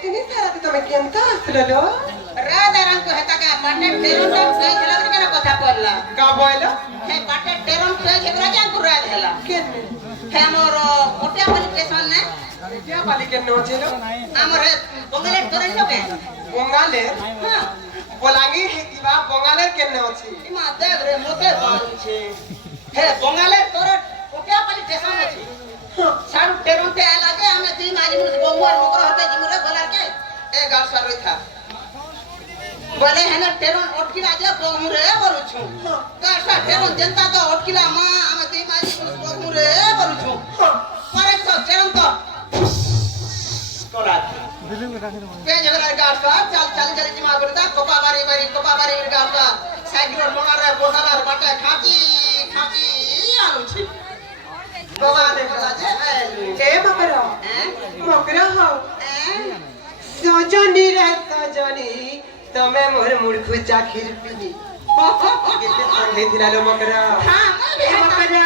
इतनी सारा तुम्हें केमता असलो राधाराम को हेता का पाटे टेरन टा पे खेला के कथा पड़ला का बोलो हे पाटे टेरन पे झगड़ा जा कुरा देला केने हे मोर मोटिया वाली स्टेशन ने क्या वाली केने होचेलो हमर बंगले तोरे लोगे बंगाले हां बोलांगी है कि बा बंगाले केने होची इमा देख रे मोटे बारू छे हे बंगाले तोरे मोटिया वाली स्टेशन अछि सारू टेरन ते लागे हमें दी माजी मुस बंगुआर मकर होते जिमुरे बोला के ए गाल सारू था बोले है ना टेरन अटकिला जे बंगुरे बोलु छु गासा टेरन जनता तो अटकिला मां हमें दी माजी मुस बंगुरे बोलु छु परे तो टेरन तो कोला पे जगरा गासा चल चल चल जिमा गुरदा कोपा बारी गासा साइड रोड मोनारे बोसालार बाटे खाची आलू छी बाबा देखला जे ए मकरा हो सजनी रे सजनी तमे मोर मुड़खु चाखिर पिनी केते संगे थिलालो मकरा हां मकरा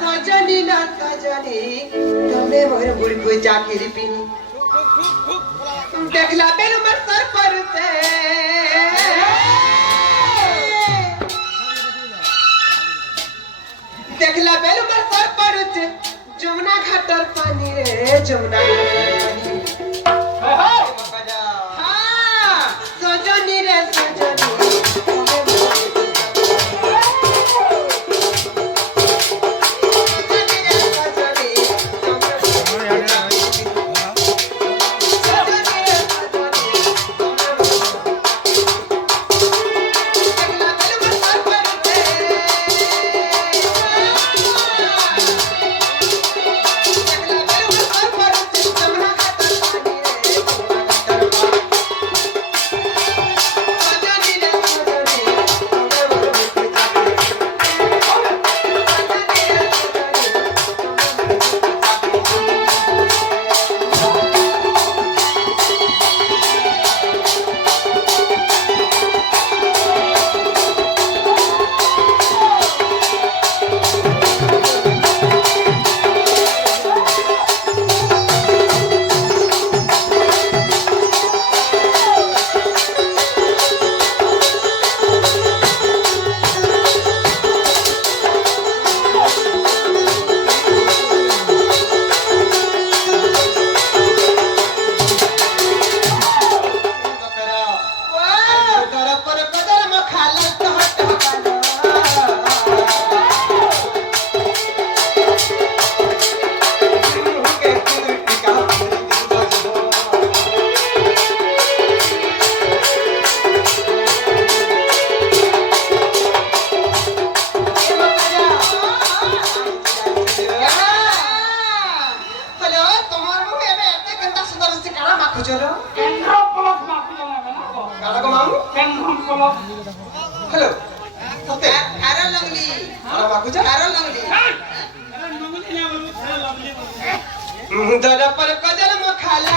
सजनी ना सजनी तमे मोर मुड़खु चाखिर पिनी देखला बेल मर सर पर से देखला बेल मर सर पर से जमुना घाटर पानी रे जमुना घाटर पानी हां सजनी रे सजनी हेलो सत्य खारा लंगली अरे बाकुजा खारा लंगली दर पर कजल म खाला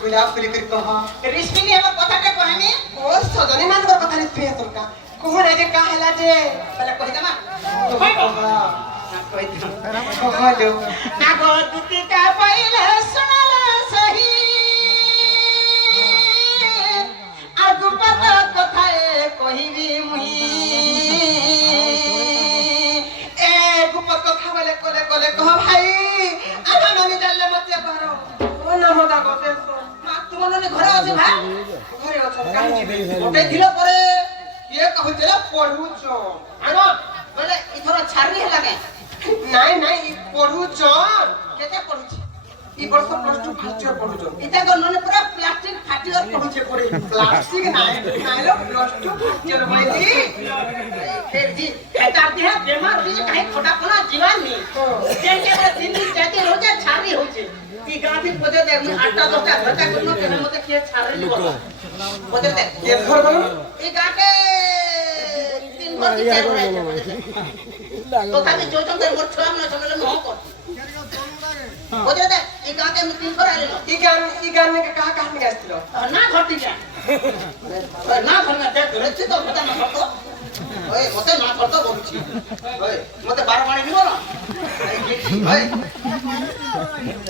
खुला खुली कर कहा रिश्मिनी हम कथाटे कहनी ओ सजनी मानकर कथा रे पे तुमका कोहन जे काहला जे पहले कहि दमा बाबा କହିଲୁ ଆଗ ଦୁତିଟା ପାଇଲେ ଶୁଣଲେ ସହି ଆଗୁ ପାତ କଥାଏ କହିବି ମୁହିଁ ଏ ଗୁପ କଥା ବୋଲେ କଲେ କଲେ କହ ଭାଇ ଆମେ ନନି ଜାଣିଲେ ମତେ କର ଓ ନାମ ତା ଗତେ ମା ତୁମ ନନି ଘରେ ଅଛି ଭାଇ ଘରେ ଅଛ କାହିଁ ଯିବେ ଗୋଟେ ଦିନ ପରେ କିଏ କହୁଥିଲେ ପଢୁଛ ଆଗ ବୋଲେ ଇଥର ଛାଡ଼ି ହେଲା କେ ନାଇଁ ନାଇଁ ପଢୁଛ କେତେ ପଢୁଛି ଇ ବର୍ଷ ପ୍ଲସ ଟୁ ଫାର୍ଷ୍ଟ ଇୟର ପଢୁଛ ଇତା ଗ ନନି ପୁରା ପ୍ଲାଷ୍ଟିକ ଫାଟିଅର ପଢୁଛେ ପଡେ ପ୍ଲାଷ୍ଟିକ ନାଇଁ ନାଇଁ लो प्लस 2 फर्स्ट ईयर भाई फिर जी एता देह बेमार जी काहे खोटा कोना जीवन नी जे के तीन दिन जाते रोजे छारी होचे ई गांधी पदे दे मु 8टा 10टा घटा करनो के मते के छारे नी बोला पदे दे ये घर बोलो ई गाके तीन भर की चार रहे तो ताकि जो जो मोर छुआ न समले मो को पदे दे ई गाके मु तीन भर आले ई गान में कहा कहानी गाइलो ना घटी जा ना घरना दे धरछि तो पता न करतो ओए मते ना करतो बोलछि ओए मते 12 पानी दिबो ना ओए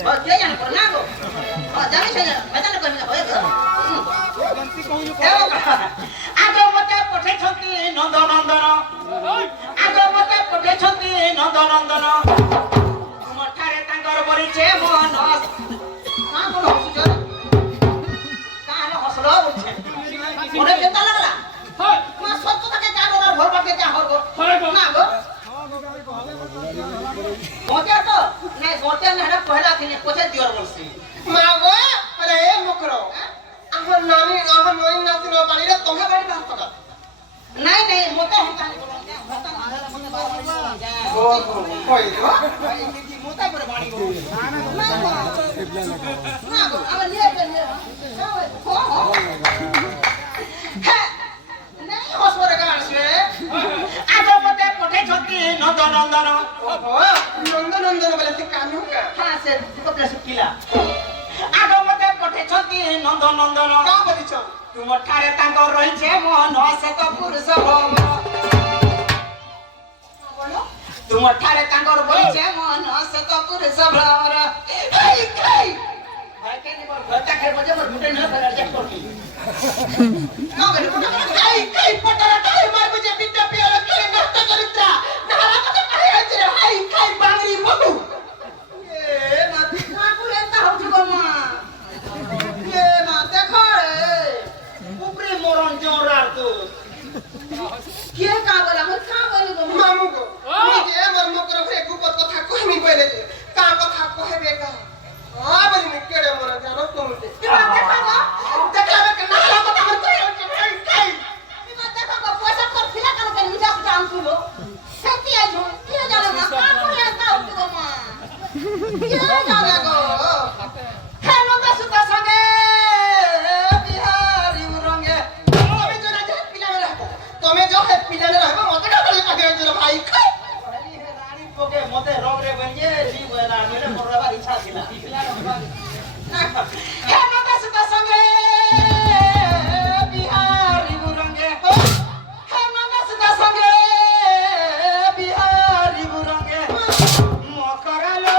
ओ के जान कर ना गो ओ जाने से पता न करना ओए गलती कहू आगो मते पठे छथि नंदनंदन आगो मते पठे छथि नंदनंदन तुम ठारे तांगर परिचे मन का कोन हसुछ काहे हसलो बोलछे मोरे केता लागला মা সত্য থাকে জানো আর ভর পাকে যা হরগো না গো গোটে তো নাই গোটে না হেডা পহলা দিনে পছে দিওর বলছি মা গো আরে এ মুকরো আমার নানি আমার নই নাতি ন বাড়িরে তোমরা বাড়ি কাজ করো নাই নাই মতে হতানি বলো ও কইলো মতে করে বাড়ি গো না গো আমার নিয়ে নিয়ে হো হো হ্যাঁ নাই হসরে গাছরে আগে মতে পঠে ছতি নন্দনন্দন ও নন্দনন্দন বলে সে কানু কা হ্যাঁ সে কপলা শুকিলা আগে মতে পঠে ছতি নন্দনন্দন কা বলিছ তুম ঠারে তাঙ্গ রইছে মন সে তো পুরুষ ভ্রম তুম ঠারে তাঙ্গ রইছে মন সে তো পুরুষ ভ্রম হাই খাই ভাই কেন বল ঘরটা খাই বজে বল মুটে না ফেরার চেক করবি না গরে কাই কাই পটারা কাই মারবে যে বিদ্যা পেয়ালা করে নষ্ট করিত্রা নালা কথা কাই আছে রে হাই কাই বাংলি বটু এ মা না করে তা হচ্ছে গো মা এ মা দেখো রে উপরে মরণ জোরার তো কে কা বলা মত কা বলি গো মা মামু গো নিজে আমার মুকরো ঘরে গুপত কথা কইমি কইলে কা কথা কইবে কা আ বলি নি কেড়ে মরা জানো তুমি এবার দেখো গো দেখলাবে কে নালা কথা আমার কই আছে হাই কাই এবার দেখো গো পয়সা কর ফিলা কেন কেন মিঠা জান তুলো সত্যি আইছো কে জানে না কা করে তা হচ্ছে গো মা কে জানে গো হ্যাঁ নন্দা সুতা সঙ্গে বিহারি রঙে তুমি জনা যে পিলানে রাখো তুমি যে হে পিলানে রাখো মতে কা বলি কাকে আছে ভাই কাই রানী পোকে মতে রগরে বঞ্জে জি বলা মেরে মরবার ইচ্ছা ছিল না হে নন্দা সুতা সঙ্গে বিহারি রঙে হে নন্দা সুতা সঙ্গে বিহারি রঙে মকরালো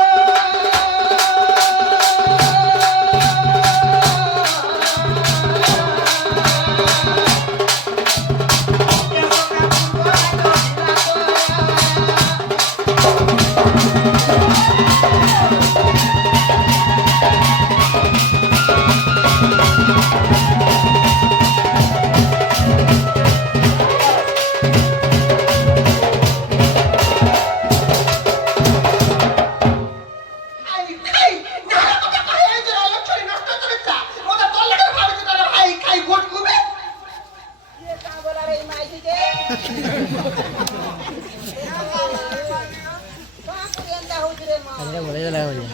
হাই কাই নালা কথা কাই আছে লক্ষ্মী নষ্ট করিত্রা ওটা তোর লাগে ভাবি তো ভাই কাই গোট কুবে ये का बोला रे माइजी के का करेंदा हो रे मां अरे बोले चला बोले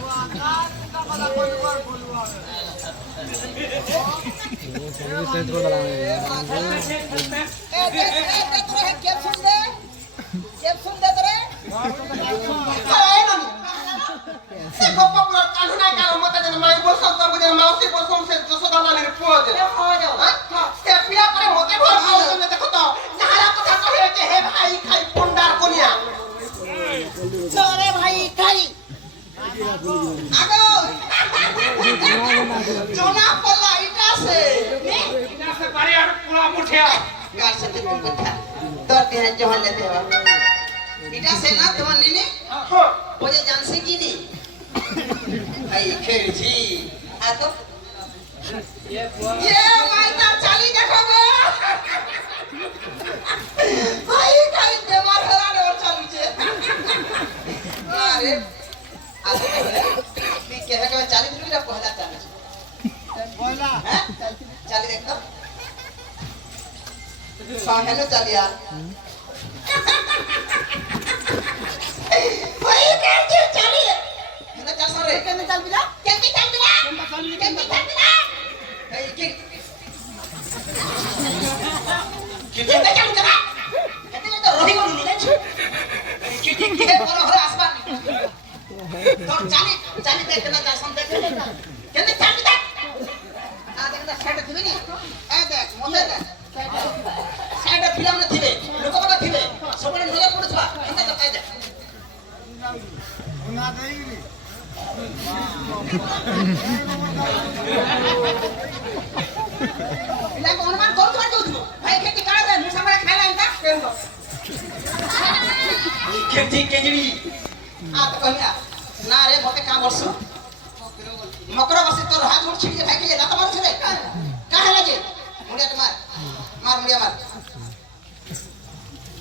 कैप्सूल दे रे হাই ননি সে গোপপুর কানু নাই কারণ মতে যেন মাই বসন তো বুঝেন মাউসি বসন সে যশোদা নানির পুয়ো যে हो जाओ সে পিলা করে মতে ভর খাও তুমি দেখো তো নালা কথা কহে আছে হে ভাই খাই পন্ডার কোনিয়া ना আগো জনা পল্লা এটা আছে इना से पारे और पूरा मुठिया গার সাথে কোন কথা তোর দেহে জহল লেতে হবে এটা সে না তোমার নিনে ওজে জানছে কি নি এই খেলছি আ তো ये माइता चाली देखो गो भाई काई बेमार हराने और चालू छे अरे आज मी कहे के चाली रुपया पहला चाले पहला हैं चाली देखो साहेलो चालिया भाई के चाली है चल सर के चल बिना केंती चल बिना केंती चल बिना ए के केंती चल बिना केंती तो रोही को नहीं ले के बरो हर आसमान तो चाली चाली देखना दर्शन देखना केंती चल बिना आ देखना साइड थिबे नी ए देख मोते देख साइड फिल्म न थिबे लोक बा थिबे सबने नले पडछवा एंता तो काई दे ना देई पिला को अनुमान करू तो दउछु भाई खेती काढा जाय मुसा मला खायला इंता केन दो खेती केजड़ी आ तो कहया ना रे मते काम करसु मकरो बसे तोर हाथ मुठ छिड़ी भाई के लात मार छे का है लागे मुड़िया तो मार मुड़िया मार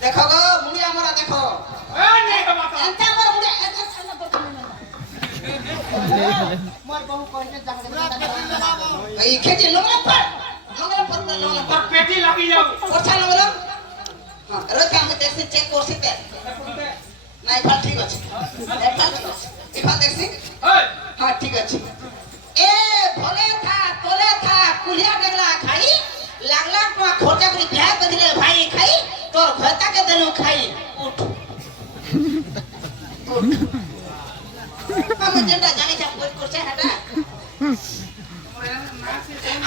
देखो गो मुड़िया मोरा देखो ए नहीं बाबा एंता मोर मुड़िया मोर बहु कहने जागे ए खेती लोंगला पर और पेटी लगी जाओ ओछा लोंगला हां रे काम देखि चेक करसिते নাই ভাল ঠিক আছে এই ভাল দেখছি হ্যাঁ ঠিক আছে এ ভলে থা তোলে থা কুলিয়া ডগলা খাই লাগলা তো খরচা করি বিয়া করিলে ভাই খাই তোর ঘরটাকে দেলু খাই উঠ আমি যেটা জানি যা কই করছে হাটা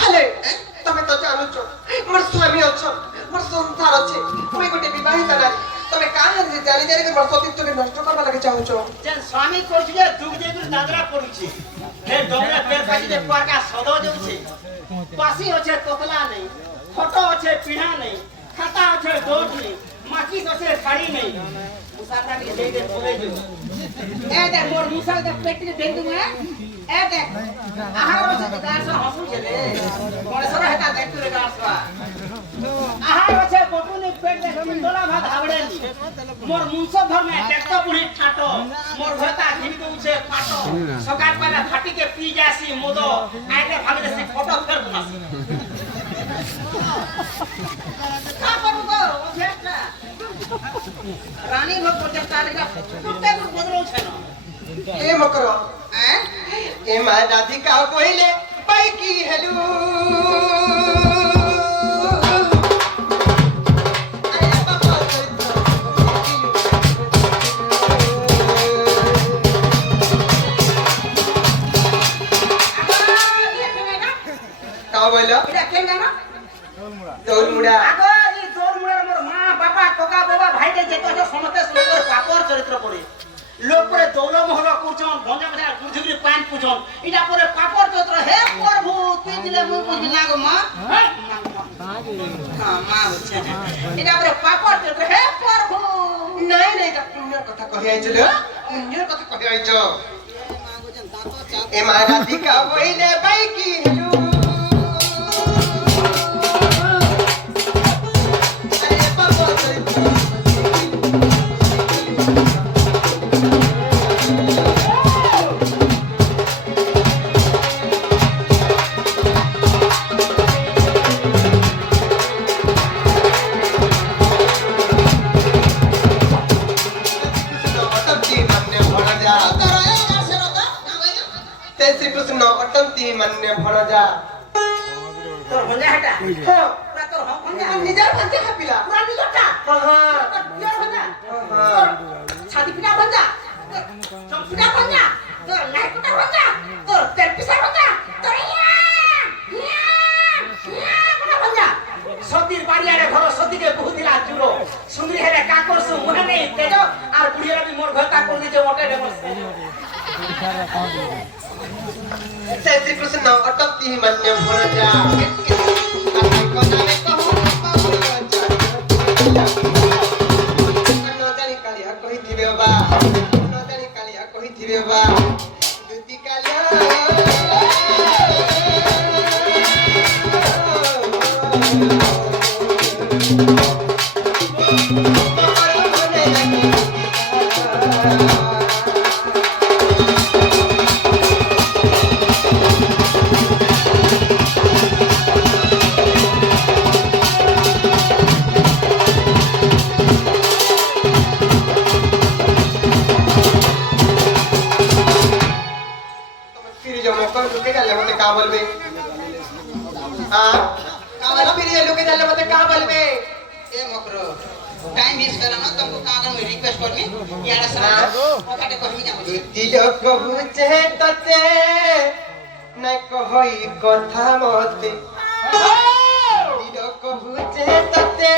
ହେଲେ ତମେ ତ ଜାଣୁଛ ମୋର ସ୍ୱାମୀ ଅଛ ମୋର ସଂସାର ଅଛି ମୁଇଁ ଗୋଟେ ବିବାହିତା ନାରୀ ତମେ କାହାରେ ଜାଣି ଜାଣି ମୋର ସତୀତ୍ୱକେ ନଷ୍ଟ କରିବା ଲାଗି ଚାହୁଁଛ যেন স্বামী করছি যে দুঃখ দিয়ে দাদরা পড়ুছি হে ডবলে পেট পাছি যে পারকা সদ যাচ্ছে পাসি আছে তোতলা নেই ফটো আছে পিঢ়া নেই খাতা আছে দোট নেই মাকিস আছে শাড়ি নেই মুসাফরা কে দেই দে বলে দিও এ দেখ মোর মুসাল দেখ পেটে দেন তুমি এ দেখ আহার আছে তো গাছ হসু ছেলে মনেশ্বর হেতা দেখ তুই গাছ আহার আছে বটুনি পেট দেখ তোলা ভাত হাবড়েনি মোর মুংস ধর্মে টেক্ত বুড়ি ঠাটো মোর ঘরতা ঘিন দউছে ফাটো সকাল বেলা ফাটিকে পি যাসি মদ আইতে ভাবে সে ফটো ফের বনাসি কা করু গো ওঠেটা রানী লোক প্রজেক্ট তালিকা টুটে গুড বদলও ছেন ଏ ମକର হ্যাঁ ଏ ମା ରାଧିକା କହିଲେ ପାଇକି ହେଲୁ ଆରେ ବାବା କା ବୋଇଲ এটা কেন না দৌড় মুড়া আগো এই দৌড় মুড়ার মোর মা বাবা টকা বাবা ভাইতে যেত আছে সমস্তে সুন্দর পাপর চরিত্র পড়ে লোক পরে দৌল মহল কুচন গঞ্জা মধ্যে গুজুরি পান কুচন এটা পরে পাপর চরিত্র হে প্রভু তুই দিলে মুই বুঝবি না গো মা হ্যাঁ মা হচ্ছে এটা পরে পাপর চরিত্র হে প্রভু ନାଇଁ ନାଇଁ ତା ପୁଣ୍ୟର କଥା କହି ଆଇଛଲ ପୁଣ୍ୟର କଥା କହି ଆଇଛ ଏ ମା ରାଧିକା କହିଲେ ପାଇକି ହେଲୁ ଆରେ ବାବା শ্রীকৃষ্ণ অটন্তি মান্য ভণজা তোর গঞ্জা হাটা হ্যাঁ পুরা তোর গঞ্জা নিজের ভাগ্যে হাপিলা পুরা নিজটা হ্যাঁ তোর গঞ্জা হ্যাঁ ছাতি পিটা গঞ্জা চম পিটা গঞ্জা তোর লাই পিটা গঞ্জা তোর তেল পিসা গঞ্জা তোর গঞ্জা সতীর বাড়িয়ারে ঘর সতীকে বহুদিলা জুড়ো সুন্দরী হেরে কা করছু মনে নেই তেজ আর বুড়িয়ারা বি মোর ঘরটা করে দিছে ওটে দেবস जय श्री कृष्ण अटपती मन्य भोजा आखिर को नामे कहूँ पाऊंगा न जानी कालिया कही थिबे बा न जानी कालिया कही थिबे बा दुती कालिया टाइम मिस करना ना तुमको कागज में रिक्वेस्ट करनी यार सर ओकाटे कहमी जा दिलो कबूचे तते न कहई कथा मते दिलो कबूचे तते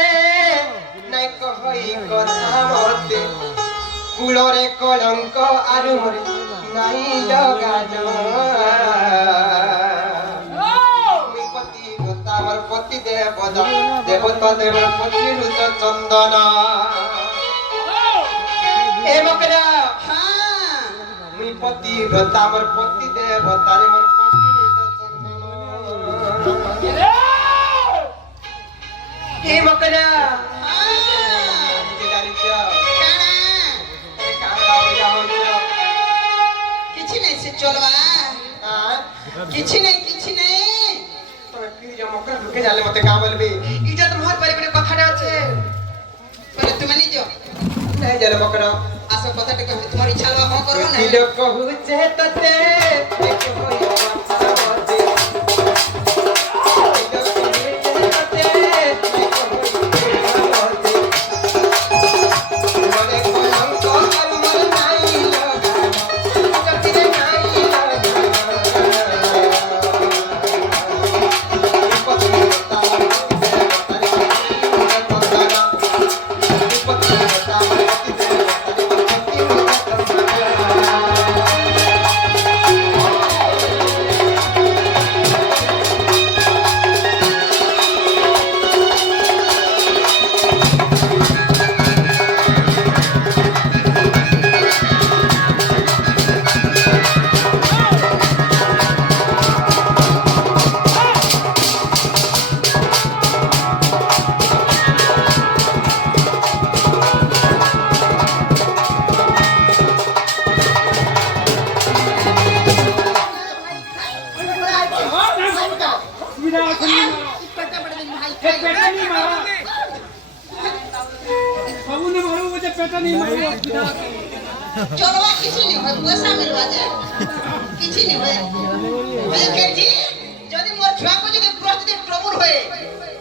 न कहई कथा मते कुलरे कलंक आरु मोरे नाई लगानो मी पति गोता मोर पति देवदा देवता देवर पति रुच चंदन ए मकरा हां मी पति गोता मोर पति देवता रे मोर पति रुच चंदन ए मकरा हां जिगारी छ काना ए काला हो जा किछि नहीं से चलवा हां किछि नहीं तमे फिर जे मकरा लुके जाले मते का बोलबे इजा तो बहुत बड़े बड़े कथाटा আছে पहले तुम नहीं जो नहीं जाले मकरा आसो कथाटे कहबी तुम्हारी इच्छा लवा कौन करो ना दिलो कहू छे तते एक होई कथा मते दिलो कहू छे तते एक होई कथा मते मोरे कोलम को कर मोर नाई लगा कति रे नाई लगा पति बता तारे पंदाना पति बता पति दे चलवा किछि नहीं होय पैसा मिलवा जाए किछि नहीं होय भाई के जी जदी मोर छुआ को जदी प्रस्थिति ट्रबल होए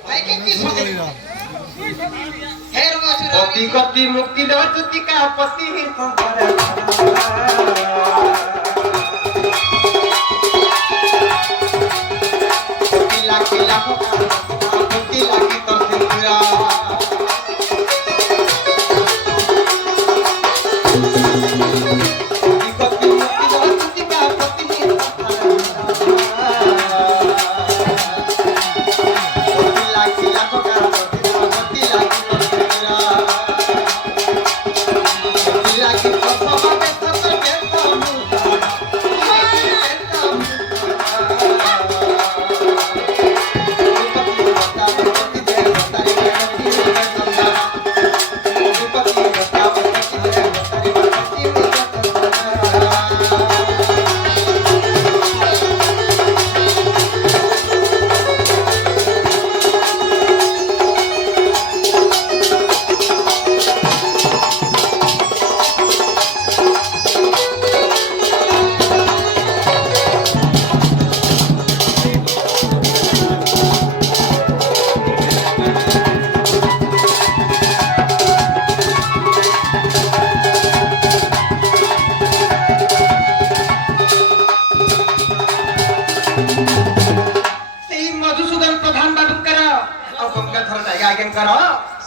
भाई के की सुने हेर मचुरा पति गति मुक्ति दो तुति का पति ही संसार लाखी लाखों पति लाखी तो सिंगरा पति गति मुक्ति दो तुति का पति ही संसार लाखी लाखों का पति लाखी तो सिंगरा लाखी प्रसव में सत बेता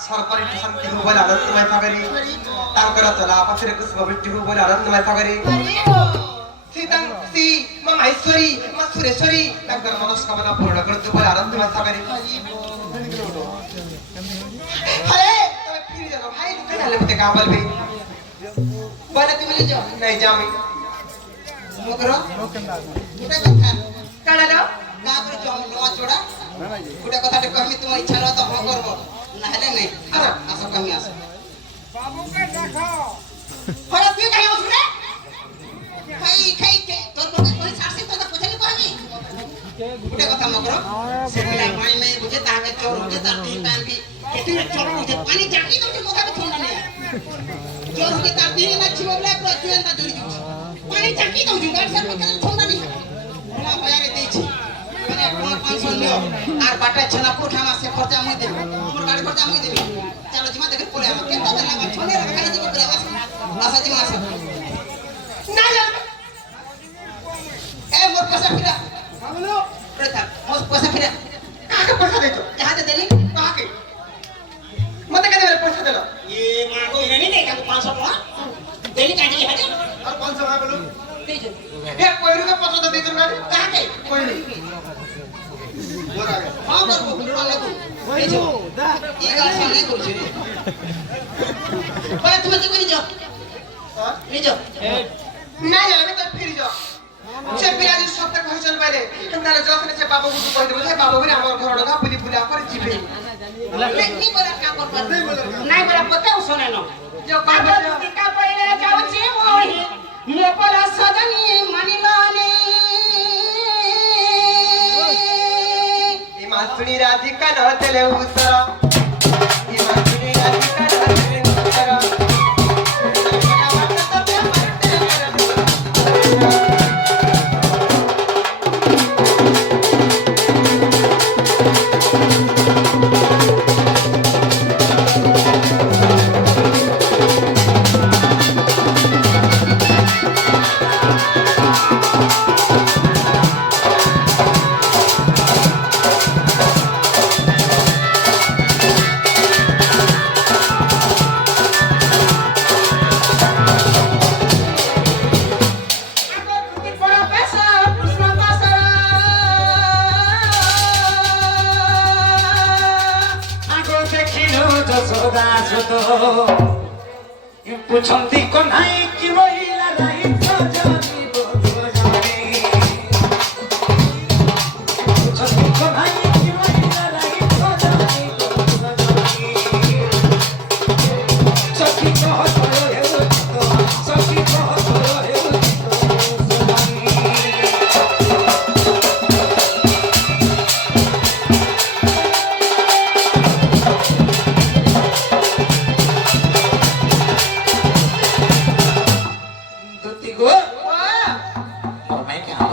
सरकारी शांति हो बोले आनंदमय सागरी तांकर चला पछरे कुछ बबिट्टी हो बोले आनंदमय सागरी सी मग माहेश्वरी मग सुरेश्वरी एकदा मनस्कामना पूर्ण करतो बरं आनंद वाचा करे अरे तবে ফিরে যাও ভাই দুটো নালে মতে কামাল ভাই বলে তুমি নিয়ে যাও নাই যাও মগর এটা কথা কাড়া দাও না করে জমা চোড়া গোটা কথাটা কইমি তোমার ইচ্ছা হলো তো হ্যাঁ করব না হলে নাই আসো কমি আসো বাবুকে দেখাও হলো তুই কাই আসু রে খাই কে তোর বকে কই ছাড়ছি তো পুছানি কইমি গোটা কথা মগর সে পিলা মাই মে বুঝে তাকে চোর বুঝে তার টি প্যান কি কেতে চোর বুঝে পানি জাকি তো কথা ঠান্ডা নেই চোর বুঝে তার দিন না ছিল বলে পুরো জুয়েনটা জড়ি দিছি পানি জাকি তো গাড়ি সব কেন ঠান্ডা নেই না বাজারে দিয়েছি মানে 500 নিও আর বাটা ছানাপুর খামা সে খরচা মই দেব মোর গাড়ি খরচা মই দেব চলো জিমা দেখে পড়ে আমার কেন বেলা আমার ছনে রাখাই দিব পড়ে আসা জিমা আসা না যা এ মোর পয়সা ফিরা ভালো রে থাক মোর পয়সা ফিরা কাকে পয়সা দেছো কাহাতে দেলি কাকে মতে কেন পয়সা দিল এ মা গো ইনি নেই কাকু 500 টাকা দেলি কাটি হাতে আর 500 টাকা বলো দেইছো এ কইরুকে পয়সা দিছো না কাকে কইরু মোরা হ্যাঁ করবো পারলে করবো দেইছো এই গাল সামনে করছি রে বলে তুমি কি করে যাও নিয়ে যাও না যাবে তো ফিরে যাও সে পিলাজি সপ্তাহ কই চল বাইরে তাহলে যখন সে বাবু বুঝু কই দেব সে বাবু বলে আমার ঘর ঢোকা পুলি পুলি করে জিবে নি বলা কা করবা নাই বলা পতাও শুনে না जो बाबा টিকা পইলে যাওছি ওহি মোপলা সজনি মানিলানে मासुणी राधिका नहतले उतरा ही मासुणी राधिका नहतले उतरा পুছন্তি কোনাই কি বইলা রাই সজনি বজনি পুছন্তি কোনাই কি বইলা রাই সজনি বজনি সখী কহ তোর হেউ তো সখী কহ তোর হেউ তো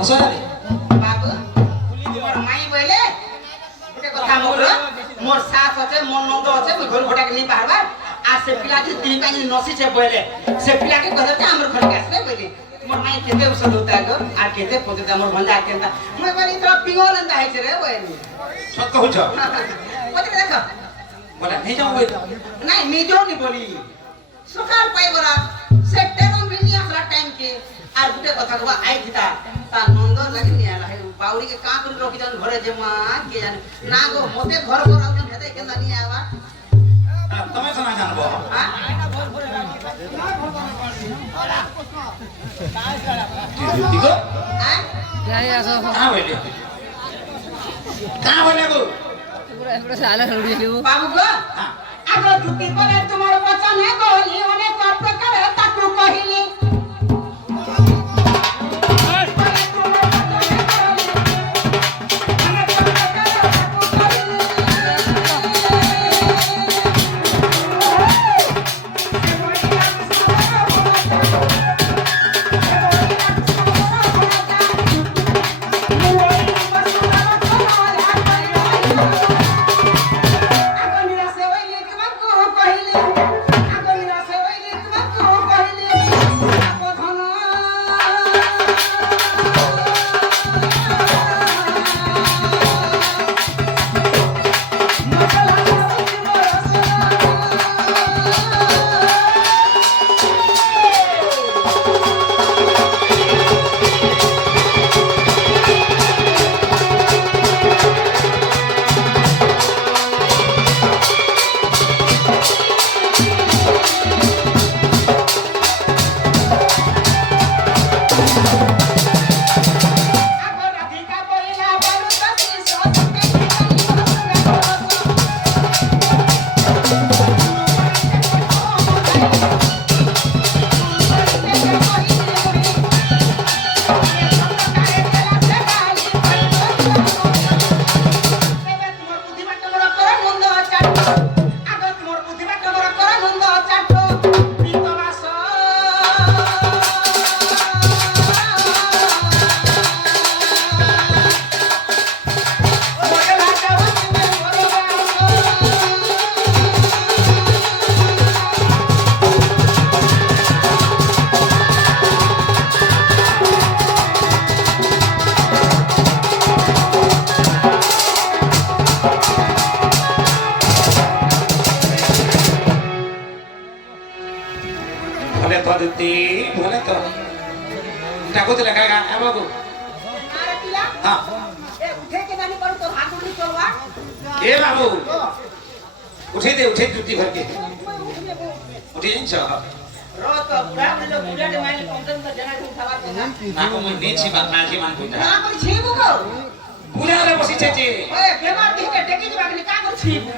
সজনি বাবু মোর মাই বলে গোটে কথা মোর মোর সাস আছে মোর নন্দ আছে মুই ঘর ঘটাকে নি পারবা আর সে পিলাকে দিন কানি নসিছে বলে সে পিলাকে কথা যে আমার ঘরকে আসবে বলে মোর মাই কেতে ঔষধ উতা গো আর কেতে পতে মোর ভঞ্জা কেনতা মই বলি তোরা পিঙ্গল এন্তা হইছে রে বলি সত্য হইছ পতে দেখো বলা নেই যাও বই নাই নিজও নি বলি সকাল পাইবরা সে টেরম বিনি আসলা টাইম কে আর গুটে কথা কবা আই দিতা তার নন্দ লাগি নিয়া লাই বাউরি के का कर रखि जान घरे जे मा के जाने ना गो मते घर घर आउन हेते केना निया आवा তুমি শোনা জানবো हां দিগো हां कहाँ बोले कहाँ बोले गो बाबू गो हाँ आगो दुटी करे तुम्हारे वचन है गोली अनेक प्रकार ताकू कहिली ডাকুଥିଲେ কাকা হ্যাঁ বাবু আরে পিলা হ্যাঁ এ উঠে কে জানি করু তোর হাত ধরে চলবা এ বাবু উঠে দে জুতি ঘরকে উঠে জিনিস রত বুড়া বলে বুড়াটে মাইলে কমতে তো জানা তুমি খাবার কথা না কো মই নেছি বা না জি মান কইতা না করি ছিবু গো বুড়ালে বসিছে যে ওই বেমার দিকে ডেকে দিবা কি কা করি ছিবু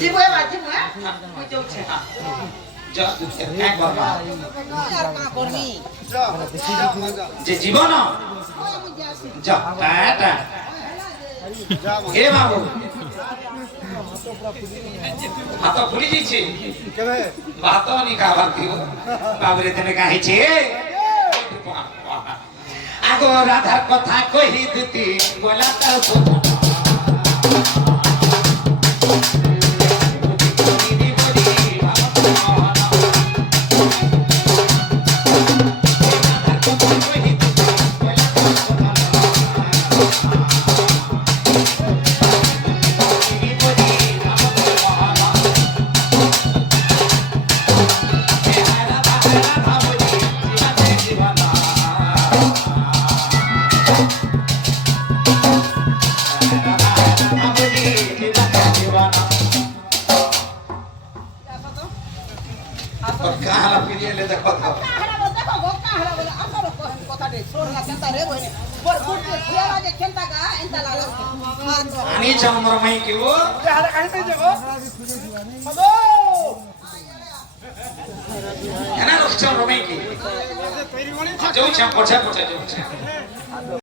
জীবু এবার জীবু হ্যাঁ কই চলছে যা একবার বা আর কা করবি যে জীবন যা টাটা এ বাবু হাত ফুলি যাইছে ভাত নি খাবার দিও বাবুরে তেনে কাহিছে আগো রাধার কথা কহি দিতি বলা তার কথা কাহালা ফিরিয়ে লে দেখো তো কাহরা বলতে কো কাহরা বলে আসল কথা দে সোনা কেনতা রে বইনে বল ফুটে খেলা যে খেলতা গা এন্তা লাগা আনি চন্দ্র মাই কেউ যাহারা কাহিতে যাবো বাবু এনা রক্ষণ রমাই কি তৈরি মনে যাচ্ছে পছা পছা যাচ্ছে